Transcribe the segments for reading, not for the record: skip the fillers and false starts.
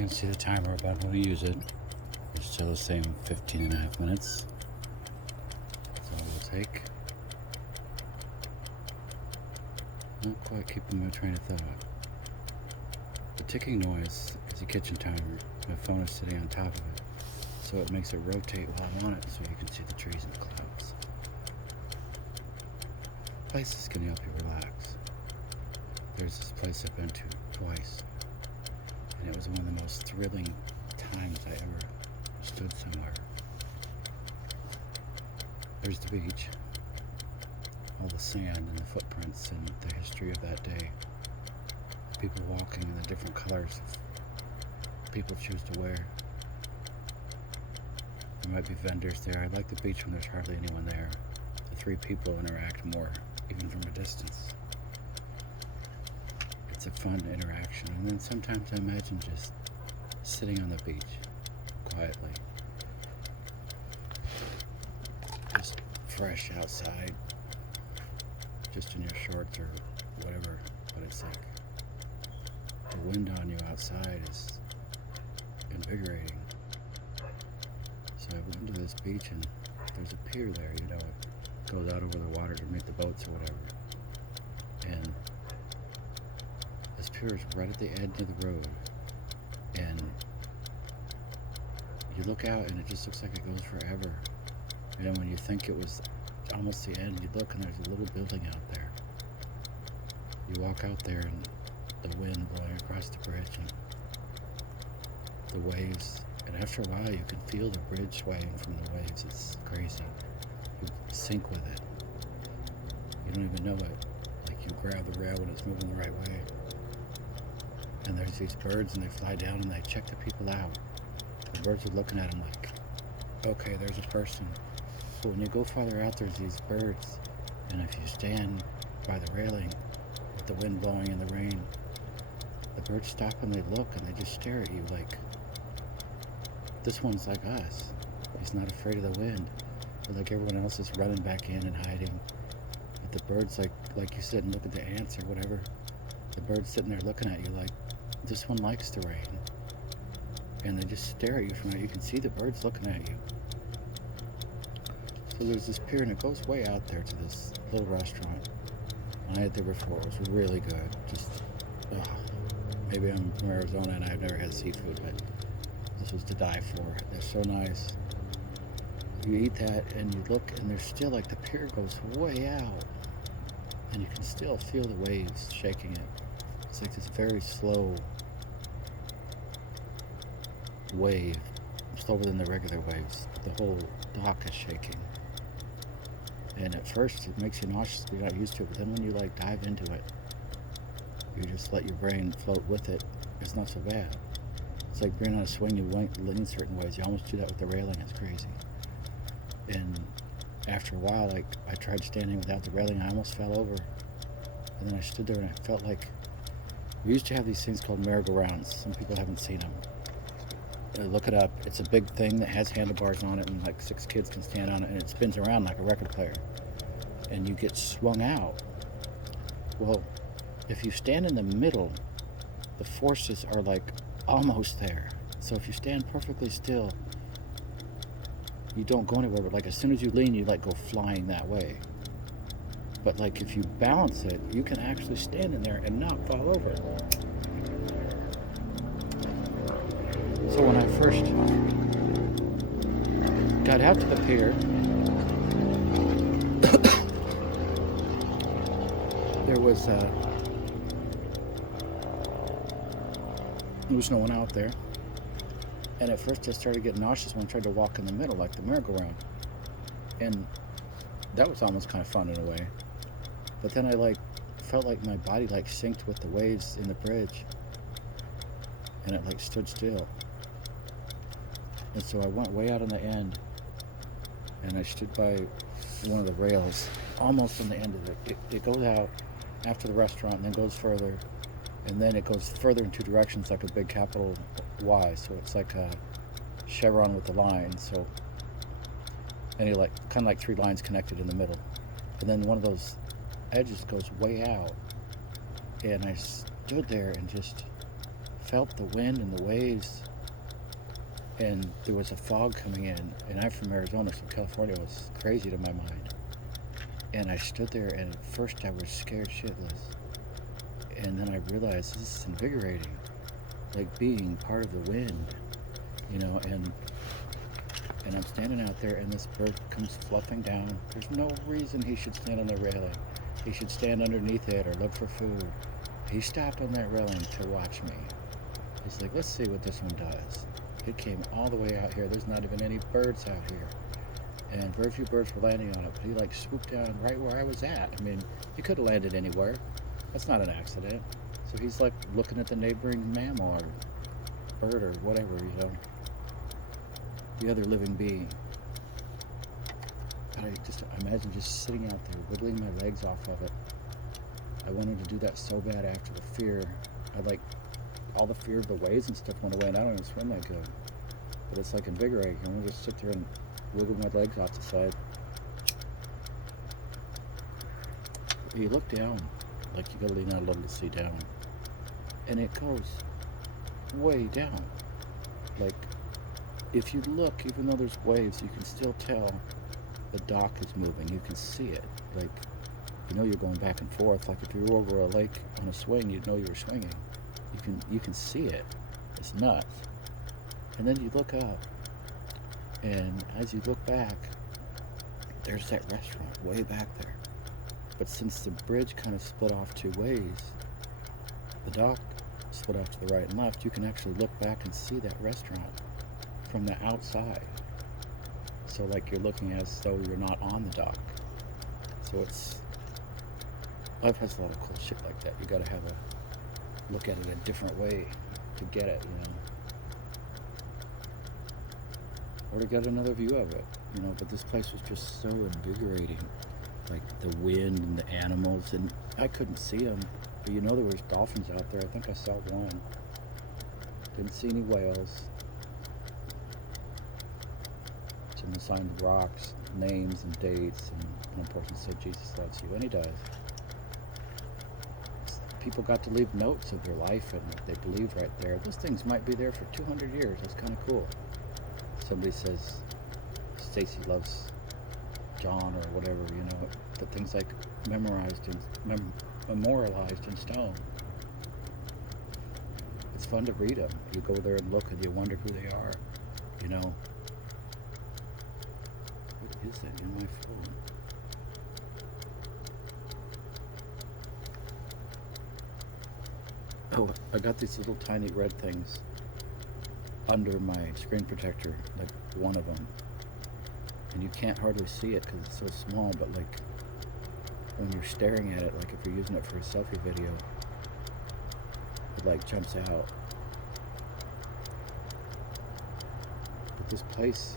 can't see the timer about how to use it. It's still the same 15 and a half minutes. That's all it will take. Not quite keeping my train of thought. The ticking noise is a kitchen timer. My phone is sitting on top of it, so it makes it rotate while I'm on it so you can see the trees and the clouds. Places can help you relax. There's this place I've been to twice, and it was one of the most thrilling times I ever stood somewhere. There's the beach, all the sand and the footprints and the history of that day, the people walking and the different colors people choose to wear. There might be vendors there. I like the beach when there's hardly anyone there. The three people interact more, even from a distance. It's a fun interaction. And then sometimes I imagine just sitting on the beach quietly, just fresh outside, just in your shorts or whatever, but it's like the wind on you outside is invigorating. So I went to this beach and there's a pier there, you know, it goes out over the water to meet the boats or whatever. And this pier is right at the edge of the road. And you look out and it just looks like it goes forever. And when you think it was almost the end, you look and there's a little building out there. You walk out there and the wind blowing across the bridge and the waves, and after a while you can feel the bridge swaying from the waves. It's crazy. You sink with it. You don't even know it. Like you grab the rail when it's moving the right way. And there's these birds and they fly down and they check the people out. The birds are looking at them like, okay, there's a person. But when you go farther out, there's these birds, and if you stand by the railing with the wind blowing and the rain, the birds stop and they look and they just stare at you like, this one's like us. He's not afraid of the wind. But like everyone else is running back in and hiding. But the birds, like you sit and look at the ants or whatever, the birds sitting there looking at you like, this one likes the rain. And they just stare at you from it. You can see the birds looking at you. So there's this pier and it goes way out there to this little restaurant. And I ate there before. It was really good. Just, maybe I'm from Arizona and I've never had seafood, but this was to die for. They're so nice. You eat that and you look and there's still like the pier goes way out. And you can still feel the waves shaking it. It's like this very slow wave, slower than the regular waves. The whole dock is shaking. And at first it makes you nauseous, you're not used to it, but then when you like dive into it, you just let your brain float with it, it's not so bad. It's like being on a swing, you lean certain ways. You almost do that with the railing, it's crazy. And after a while, like I tried standing without the railing, I almost fell over. And then I stood there and I felt like, we used to have these things called merry-go-rounds. Some people haven't seen them. Look it up. It's a big thing that has handlebars on it and like 6 kids can stand on it and it spins around like a record player. And you get swung out. Well, if you stand in the middle, the forces are like almost there. So if you stand perfectly still, you don't go anywhere, but like as soon as you lean, you like go flying that way. But like if you balance it, you can actually stand in there and not fall over. So when I first got out to the pier, there was no one out there. And at first I started getting nauseous when I tried to walk in the middle like the merry-go-round. And that was almost kind of fun in a way. But then I like felt like my body like synced with the waves in the bridge. And it like stood still. And so I went way out on the end and I stood by one of the rails, almost on the end of it. It goes out after the restaurant and then goes further, and then it goes further in 2 directions like a big capital Y, so it's like a chevron with the line, so, and you like, kind of like 3 lines connected in the middle. And then one of those edges goes way out, and I stood there and just felt the wind and the waves, and there was a fog coming in, and I'm from Arizona, so California was crazy to my mind. And I stood there, and at first I was scared shitless, and then I realized this is invigorating, like being part of the wind, and I'm standing out there, and this bird comes fluffing down. There's no reason he should stand on the railing. He should stand underneath it or look for food. He stopped on that railing to watch me. He's like, let's see what this one does. It came all the way out here. There's not even any birds out here. And very few birds were landing on it, but he like swooped down right where I was at. I mean, he could have landed anywhere. That's not an accident. So he's like looking at the neighboring mammal or bird or whatever, the other living being. I imagine just sitting out there, wiggling my legs off of it. I wanted to do that so bad after the fear. All the fear of the waves and stuff went away, and I don't even swim that good. But it's like invigorating. I want to just sit there and wiggle my legs off the side. You look down, like you gotta lean out a little to see down. And it goes way down. Like, if you look, even though there's waves, you can still tell the dock is moving. You can see it. Like, you're going back and forth. Like if you were over a lake on a swing, you'd know you were swinging. You can see it. It's nuts. And then you look up, and as you look back, there's that restaurant way back there. But since the bridge kind of split off two ways, the dock split off to the right and left, you can actually look back and see that restaurant from the outside. So like you're looking as though you're not on the dock. So life has a lot of cool shit like that. You gotta have a look at it a different way to get it, or to get another view of it, but this place was just so invigorating. Like the wind and the animals, and I couldn't see them, but there was dolphins out there. I think I saw one. Didn't see any whales. Some assigned rocks, names and dates, and one person said Jesus loves you, and he does. People got to leave notes of their life and what they believed right there. Those things might be there for 200 years. That's kind of cool. Somebody says Stacy loves John or whatever, but things like memorialized in stone. It's fun to read them. You go there and look, and you wonder who they are. What is that in my phone? Oh, I got these little tiny red things under my screen protector, like one of them. And you can't hardly see it because it's so small, but like when you're staring at it, like if you're using it for a selfie video, it like jumps out. But this place,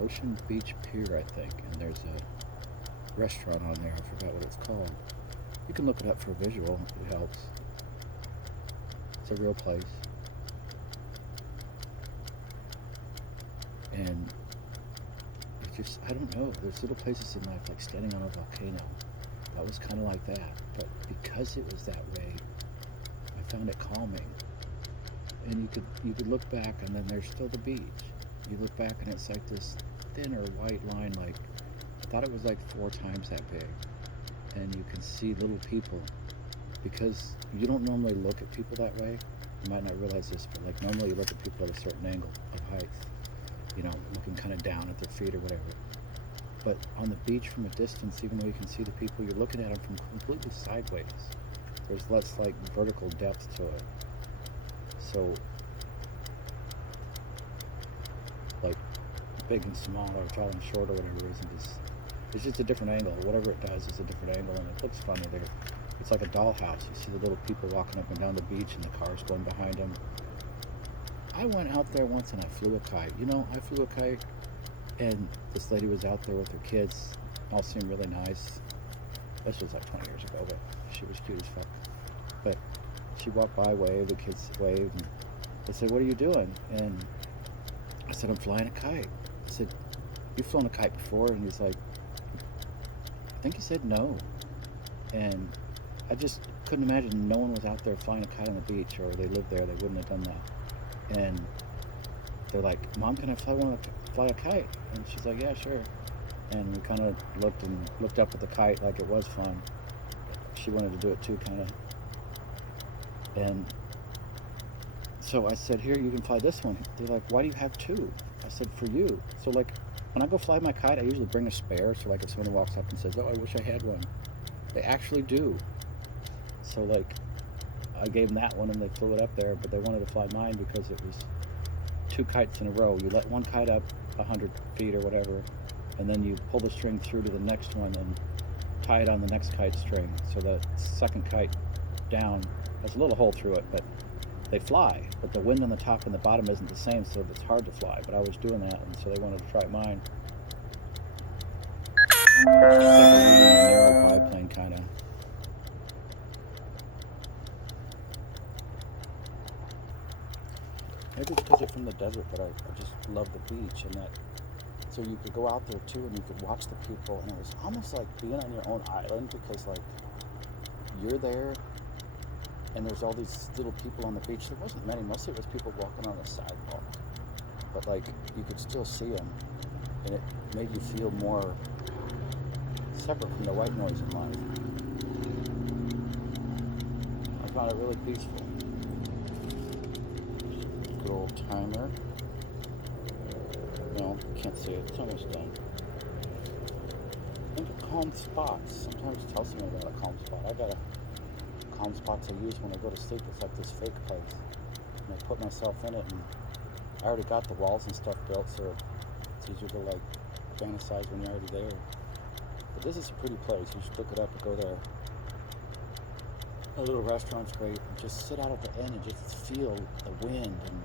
Ocean Beach Pier, I think, and there's a restaurant on there. I forgot what it's called. You can look it up for a visual. It helps. It's a real place. And it just, I don't know, there's little places in life like standing on a volcano. That was kind of like that. But because it was that way, I found it calming. And you could look back, and then there's still the beach. You look back, and it's like this thinner white line, like I thought it was like 4 times that big. And you can see little people, because you don't normally look at people that way. You might not realize this, but like normally you look at people at a certain angle of height, looking kind of down at their feet or whatever. But on the beach from a distance, even though you can see the people, you're looking at them from completely sideways. There's less like vertical depth to it. So like big and small or tall and short or whatever it's just a different angle. Whatever it does is a different angle, and it looks funny there. It's like a dollhouse. You see the little people walking up and down the beach, and the cars going behind them. I went out there once and I flew a kite. I flew a kite, and this lady was out there with her kids. All seemed really nice. This was like 20 years ago, but she was cute as fuck. But she walked by, waved, the kids waved, and they said, "What are you doing?" And I said, "I'm flying a kite." I said, "You've flown a kite before?" And he's like, I think he said no. And I just couldn't imagine no one was out there flying a kite on the beach, or they lived there, they wouldn't have done that. And they're like, Mom, can I fly a kite? And she's like, yeah, sure. And we kind of looked up at the kite like it was fun. She wanted to do it too, kind of. And so I said, here, you can fly this one. They're like, why do you have two? I said, for you. So like, when I go fly my kite, I usually bring a spare. So like, if someone walks up and says, oh, I wish I had one, they actually do. So like, I gave them that one and they flew it up there, but they wanted to fly mine because it was 2 kites in a row. You let one kite up 100 feet or whatever, and then you pull the string through to the next one and tie it on the next kite string. So the second kite down has a little hole through it, but they fly. But the wind on the top and the bottom isn't the same, so it's hard to fly. But I was doing that, and so they wanted to try mine. It's like a really narrow biplane, kind of. Maybe it's because you're from the desert, but I just love the beach, and that. So you could go out there too, and you could watch the people, and it was almost like being on your own island, because like you're there, and there's all these little people on the beach. There wasn't many; mostly it was people walking on the sidewalk, but like you could still see them, and it made you feel more separate from the white noise in life. I found it really peaceful. Good old timer. No, can't see it. It's almost done. Think of calm spots. Sometimes tell someone about a calm spot. I got a calm spots I use when I go to sleep. It's like this fake place. And I put myself in it, and I already got the walls and stuff built, so it's easier to like fantasize when you're already there. But this is a pretty place. You should look it up and go there. A little restaurant's great. And just sit out at the end and just feel the wind and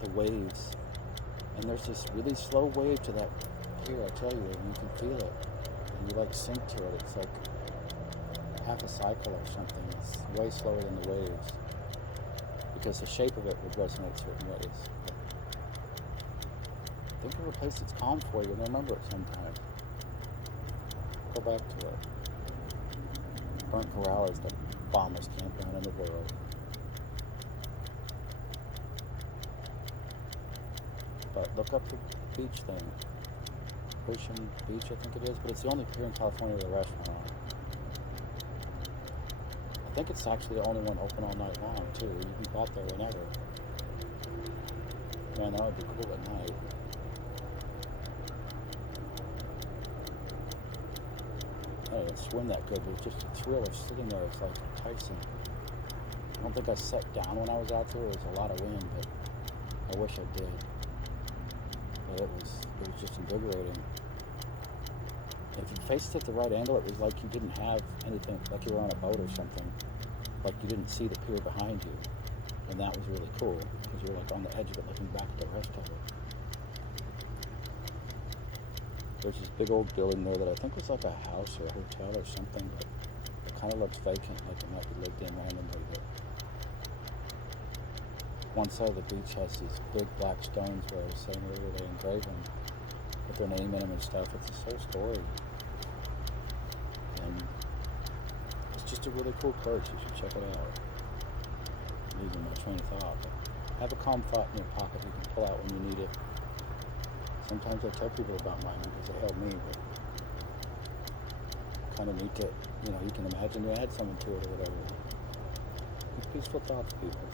the waves. And there's this really slow wave to that pier, I tell you, and you can feel it. And you like sink to it. It's like half a cycle or something. It's way slower than the waves, because the shape of it would resonate certain ways. But think of a place that's calm for you and remember it sometime. Go back to it. Burnt Corral is the bombest campground in the world. But look up the beach thing. Ocean Beach, I think it is, but it's the only pier in California with a restaurant on it. I think it's actually the only one open all night long, too. You can go out there whenever. Man, that would be cool at night. I didn't swim that good, but it's just a thrill of sitting there. It's like enticing. I don't think I sat down when I was out there. There was a lot of wind, but I wish I did. But it was just invigorating. If you faced it at the right angle, it was like you didn't have anything, like you were on a boat or something. Like you didn't see the pier behind you. And that was really cool, because you were like on the edge of it looking back at the rest of it. There's this big old building there that I think was like a house or a hotel or something, but it kind of looks vacant, like it might be lived in randomly. But one side of the beach has these big black stones where I was saying earlier they engrave them, put their name in them and stuff. It's a whole story. And it's just a really cool place. You should check it out. I'm losing my train of thought. But have a calm thought in your pocket you can pull out when you need it. Sometimes I tell people about mine because they help me, but kind of need to, you can imagine you add something to it or whatever. Peaceful thoughts, people.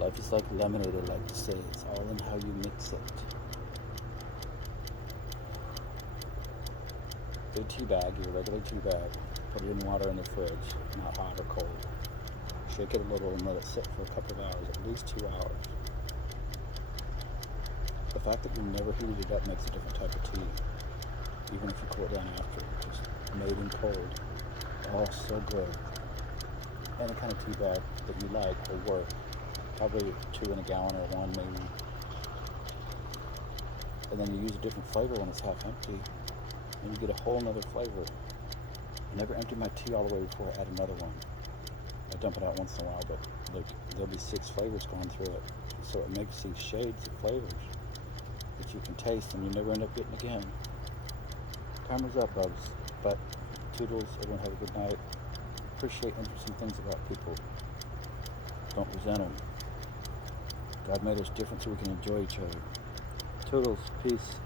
Life is like lemonade, I like to say. It's all in how you mix it. Get a tea bag, your regular tea bag. Put it in water in the fridge, not hot or cold. Shake it a little and let it sit for a couple of hours, at least 2 hours. The fact that you never heated it up makes a different type of tea. Even if you cool it down after, just made and cold. Oh, so good. Any kind of tea bag that you like will work. Probably 2 in a gallon or 1 maybe. And then you use a different flavor when it's half empty. And you get a whole nother flavor. I never empty my tea all the way before I add another one. I dump it out once in a while, but there'll be 6 flavors going through it. So it makes these shades of flavors that you can taste and you never end up getting again. Timer's up, Bubs. But Toodles. Everyone have a good night. Appreciate interesting things about people. Don't resent them. God made us different so we can enjoy each other. Toodles. Peace.